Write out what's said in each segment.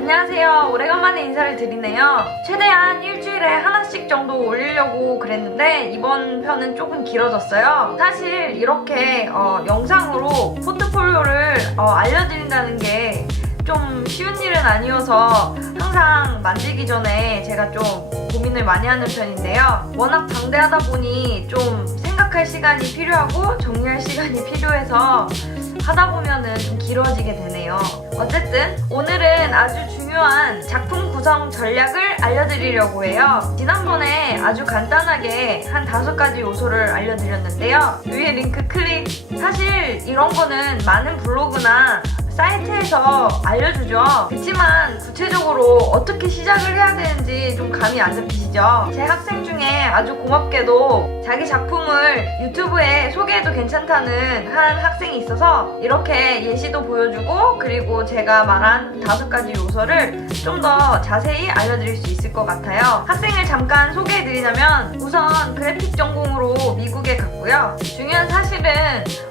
안녕하세요. 오래간만에 인사를 드리네요. 최대한 일주일에 하나씩 정도 올리려고 그랬는데 이번 편은 조금 길어졌어요. 사실 이렇게 영상으로 포트폴리오를 알려드린다는 게 좀 쉬운 일은 아니어서 항상 만들기 전에 제가 좀 고민을 많이 하는 편인데요. 워낙 방대하다 보니 좀 생각할 시간이 필요하고 정리할 시간이 필요해서 하다 보면은 좀 길어지게 되네요. 어쨌든 오늘은 아주 중요한 작품 구성 전략을 알려드리려고 해요. 지난번에 아주 간단하게 한 5가지 요소를 알려드렸는데요. 위에 링크 클릭! 사실 이런 거는 많은 블로그나 사이트에서 알려주죠. 그렇지만 구체적으로 어떻게 시작을 해야 되는지 좀 감이 안 잡히시죠? 제 학생 중에 아주 고맙게도 자기 작품을 유튜브에 소개해도 괜찮다는 한 학생이 있어서 이렇게 예시도 보여주고 그리고 제가 말한 5가지 요소를 좀 더 자세히 알려드릴 수 있을 것 같아요. 학생을 잠깐 소개해드리자면 우선 그래픽 전공으로 미국에 갔고요. 중요한 사실은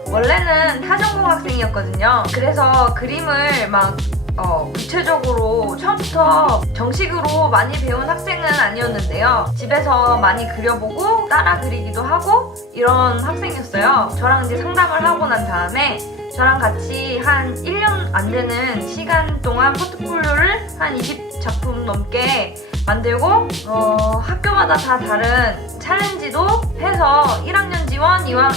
원래는 타전공 학생이었거든요. 그래서 그림을 막 구체적으로 처음부터 정식으로 많이 배운 학생은 아니었는데요. 집에서 많이 그려보고 따라 그리기도 하고 이런 학생이었어요. 저랑 이제 상담을 하고 난 다음에 저랑 같이 한 1년 안 되는 시간 동안 포트폴리오를 한 20작품 넘게 만들고 학교마다 다 다른 챌린지도 해서 1학년 지원, 1학년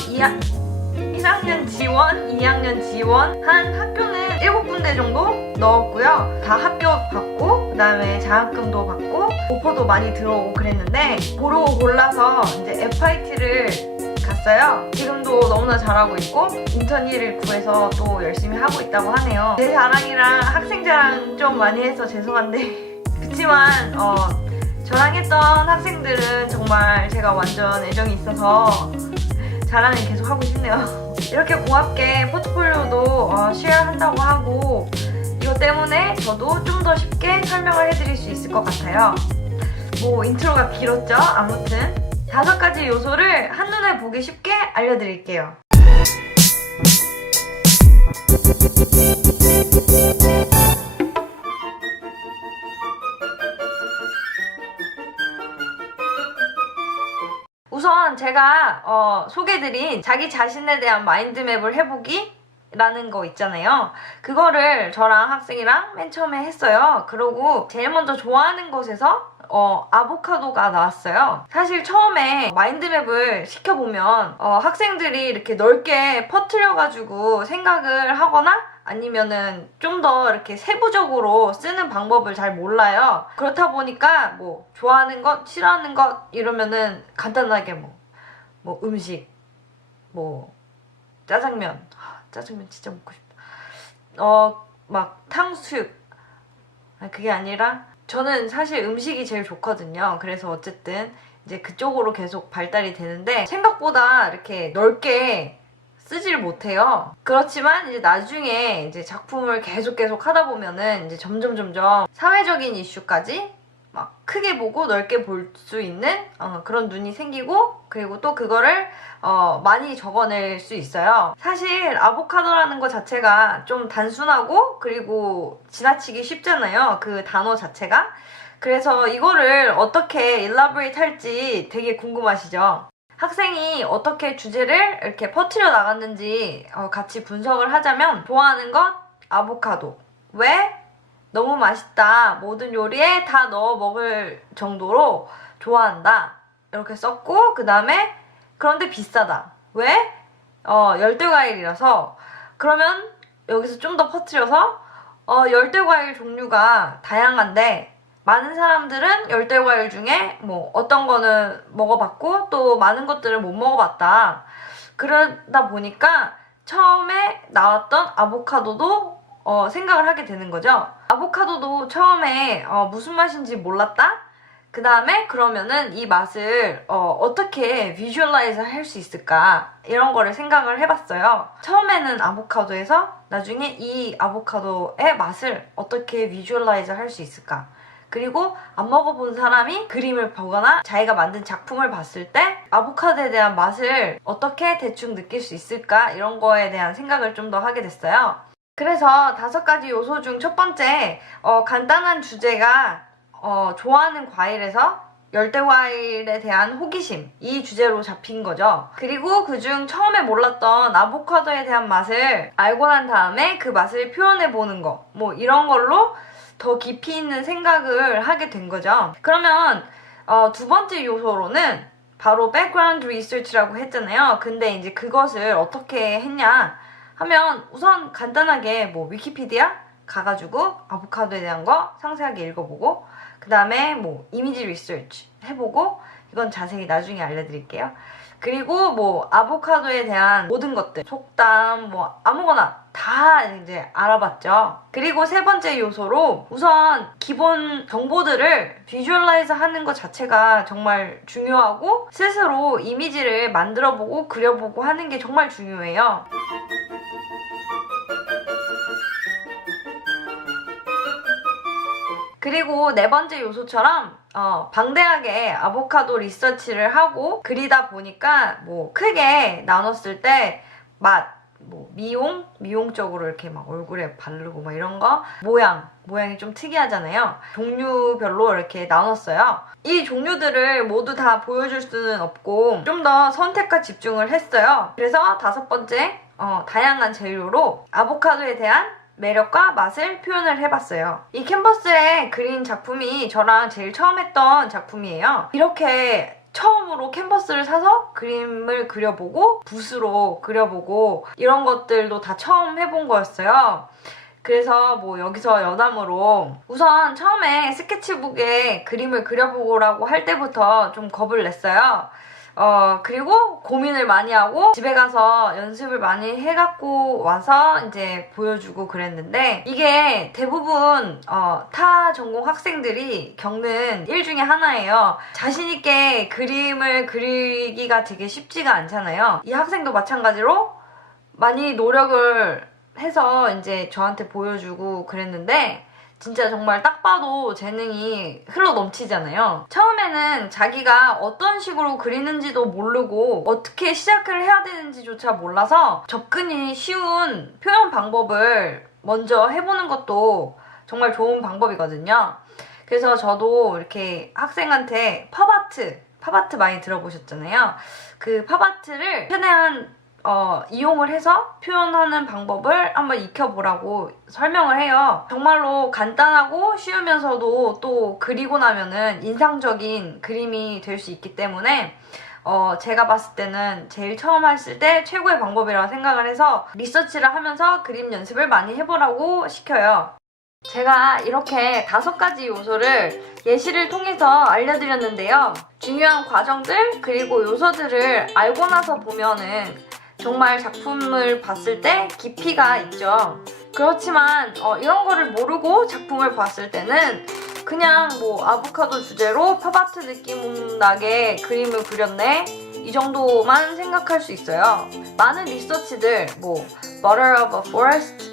지원, 2학년 지원 한 학교는 7군데 정도 넣었고요. 다 합격 받고 그다음에 장학금도 받고 오퍼도 많이 들어오고 그랬는데 고르고 골라서 이제 FIT를 갔어요. 지금도 너무나 잘하고 있고 인턴 일을 구해서 또 열심히 하고 있다고 하네요. 제 자랑이랑 학생 자랑 좀 많이 해서 죄송한데 그치만 저랑 했던 학생들은 정말 제가 완전 애정이 있어서 자랑을 계속 하고 싶네요. 이렇게 고맙게 포트폴리오도 쉐어한다고 하고 이것 때문에 저도 좀 더 쉽게 설명을 해드릴 수 있을 것 같아요. 뭐 인트로가 길었죠? 아무튼 5가지 요소를 한눈에 보기 쉽게 알려드릴게요. 우선 제가 소개해드린 자기 자신에 대한 마인드맵을 해보기 라는 거 있잖아요. 그거를 저랑 학생이랑 맨 처음에 했어요. 그러고 제일 먼저 좋아하는 것에서 아보카도가 나왔어요. 사실 처음에 마인드맵을 시켜보면 학생들이 이렇게 넓게 퍼뜨려가지고 생각을 하거나 아니면은 좀 더 이렇게 세부적으로 쓰는 방법을 잘 몰라요. 그렇다 보니까 뭐 좋아하는 것, 싫어하는 것 이러면은 간단하게 뭐 음식, 뭐 짜장면 진짜 먹고 싶다. 막 탕수육. 그게 아니라 저는 사실 음식이 제일 좋거든요. 그래서 어쨌든 이제 그쪽으로 계속 발달이 되는데 생각보다 이렇게 넓게 쓰질 못해요. 그렇지만 이제 나중에 이제 작품을 계속 하다 보면은 이제 점점 사회적인 이슈까지 막 크게 보고 넓게 볼 수 있는 그런 눈이 생기고 그리고 또 그거를 많이 적어낼 수 있어요. 사실 아보카도라는 것 자체가 좀 단순하고 그리고 지나치기 쉽잖아요. 그 단어 자체가. 그래서 이거를 어떻게 일라보레이트 할지 되게 궁금하시죠? 학생이 어떻게 주제를 이렇게 퍼뜨려 나갔는지 같이 분석을 하자면 좋아하는 것 아보카도. 왜? 너무 맛있다. 모든 요리에 다 넣어 먹을 정도로 좋아한다. 이렇게 썼고 그 다음에 그런데 비싸다. 왜? 열대과일이라서. 그러면 여기서 좀 더 퍼뜨려서 열대과일 종류가 다양한데 많은 사람들은 열대과일 중에 뭐 어떤 거는 먹어봤고 또 많은 것들을 못 먹어봤다. 그러다 보니까 처음에 나왔던 아보카도도 생각을 하게 되는 거죠. 아보카도도 처음에 무슨 맛인지 몰랐다? 그 다음에 그러면은 이 맛을 어떻게 비주얼라이즈 할 수 있을까? 이런 거를 생각을 해봤어요. 처음에는 아보카도에서 나중에 이 아보카도의 맛을 어떻게 비주얼라이즈 할 수 있을까? 그리고 안 먹어본 사람이 그림을 보거나 자기가 만든 작품을 봤을 때 아보카도에 대한 맛을 어떻게 대충 느낄 수 있을까? 이런 거에 대한 생각을 좀 더 하게 됐어요. 그래서 5가지 요소 중 첫 번째, 간단한 주제가 좋아하는 과일에서 열대과일에 대한 호기심, 이 주제로 잡힌 거죠. 그리고 그중 처음에 몰랐던 아보카도에 대한 맛을 알고 난 다음에 그 맛을 표현해보는 거, 뭐 이런 걸로 더 깊이 있는 생각을 하게 된 거죠. 그러면 두 번째 요소로는 바로 백그라운드 리서치라고 했잖아요. 근데 이제 그것을 어떻게 했냐 하면 우선 간단하게 뭐 위키피디아 가가지고 아보카도에 대한 거 상세하게 읽어보고, 그 다음에 뭐 이미지 리서치 해보고, 이건 자세히 나중에 알려드릴게요. 그리고 뭐 아보카도에 대한 모든 것들, 속담 뭐 아무거나 다 이제 알아봤죠. 그리고 세 번째 요소로 우선 기본 정보들을 비주얼라이즈 하는 것 자체가 정말 중요하고, 스스로 이미지를 만들어보고 그려보고 하는 게 정말 중요해요. 그리고 네 번째 요소처럼 방대하게 아보카도 리서치를 하고 그리다 보니까 뭐 크게 나눴을 때 맛, 뭐 미용적으로 이렇게 막 얼굴에 바르고 막 이런 거, 모양이 좀 특이하잖아요. 종류별로 이렇게 나눴어요. 이 종류들을 모두 다 보여줄 수는 없고 좀 더 선택과 집중을 했어요. 그래서 5번째, 다양한 재료로 아보카도에 대한 매력과 맛을 표현을 해봤어요. 이 캔버스에 그린 작품이 저랑 제일 처음 했던 작품이에요. 이렇게 처음으로 캔버스를 사서 그림을 그려보고 붓으로 그려보고 이런 것들도 다 처음 해본 거였어요. 그래서 뭐 여기서 여담으로 우선 처음에 스케치북에 그림을 그려보라고 할 때부터 좀 겁을 냈어요. 그리고 고민을 많이 하고 집에 가서 연습을 많이 해갖고 와서 이제 보여주고 그랬는데, 이게 대부분 타 전공 학생들이 겪는 일 중에 하나예요. 자신있게 그림을 그리기가 되게 쉽지가 않잖아요. 이 학생도 마찬가지로 많이 노력을 해서 이제 저한테 보여주고 그랬는데, 진짜 정말 딱 봐도 재능이 흘러 넘치잖아요. 처음에는 자기가 어떤 식으로 그리는지도 모르고 어떻게 시작을 해야 되는지조차 몰라서 접근이 쉬운 표현 방법을 먼저 해보는 것도 정말 좋은 방법이거든요. 그래서 저도 이렇게 학생한테 팝아트 많이 들어보셨잖아요. 그 팝아트를 최대한 이용을 해서 표현하는 방법을 한번 익혀보라고 설명을 해요. 정말로 간단하고 쉬우면서도 또 그리고 나면은 인상적인 그림이 될 수 있기 때문에 제가 봤을 때는 제일 처음 했을 때 최고의 방법이라고 생각을 해서 리서치를 하면서 그림 연습을 많이 해보라고 시켜요. 제가 이렇게 5가지 요소를 예시를 통해서 알려드렸는데요. 중요한 과정들 그리고 요소들을 알고 나서 보면은 정말 작품을 봤을 때 깊이가 있죠. 그렇지만 이런 거를 모르고 작품을 봤을 때는 그냥 뭐 아보카도 주제로 팝아트 느낌 나게 그림을 그렸네, 이 정도만 생각할 수 있어요. 많은 리서치들, 뭐 Butter of a Forest,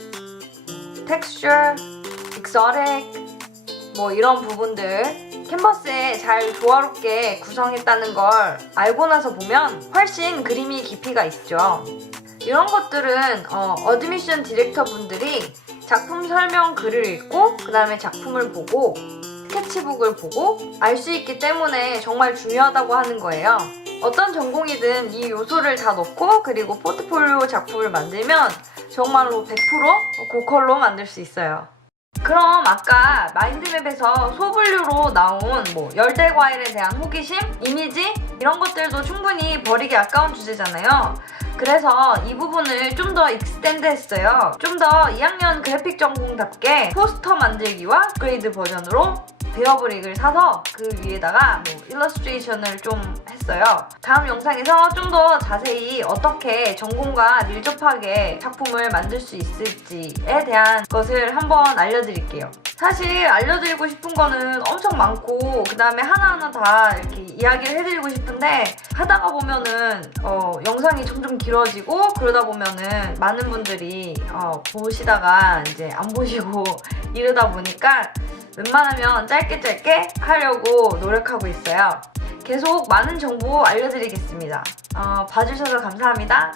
Texture, Exotic, 뭐 이런 부분들 캔버스에 잘 조화롭게 구성했다는 걸 알고 나서 보면 훨씬 그림이 깊이가 있죠. 이런 것들은 어드미션 디렉터 분들이 작품 설명 글을 읽고 그 다음에 작품을 보고 스케치북을 보고 알 수 있기 때문에 정말 중요하다고 하는 거예요. 어떤 전공이든 이 요소를 다 넣고 그리고 포트폴리오 작품을 만들면 정말로 100% 고퀄로 만들 수 있어요. 그럼 아까 마인드맵에서 소분류로 나온 뭐 열대과일에 대한 호기심, 이미지 이런 것들도 충분히 버리기 아까운 주제잖아요. 그래서 이 부분을 좀 더 익스텐드 했어요. 좀 더 2학년 그래픽 전공답게 포스터 만들기와 업그레이드 버전으로 베어브릭을 사서 그 위에다가 뭐 일러스트레이션을 좀 했어요. 다음 영상에서 좀 더 자세히 어떻게 전공과 밀접하게 작품을 만들 수 있을지에 대한 것을 한번 알려드릴게요. 사실 알려드리고 싶은 거는 엄청 많고 그 다음에 하나하나 다 이렇게 이야기를 해드리고 싶은데 하다가 보면은 영상이 점점 길어지고 그러다 보면은 많은 분들이 보시다가 이제 안 보시고 이러다 보니까 웬만하면 짧게 하려고 노력하고 있어요. 계속 많은 정보 알려드리겠습니다. 봐주셔서 감사합니다.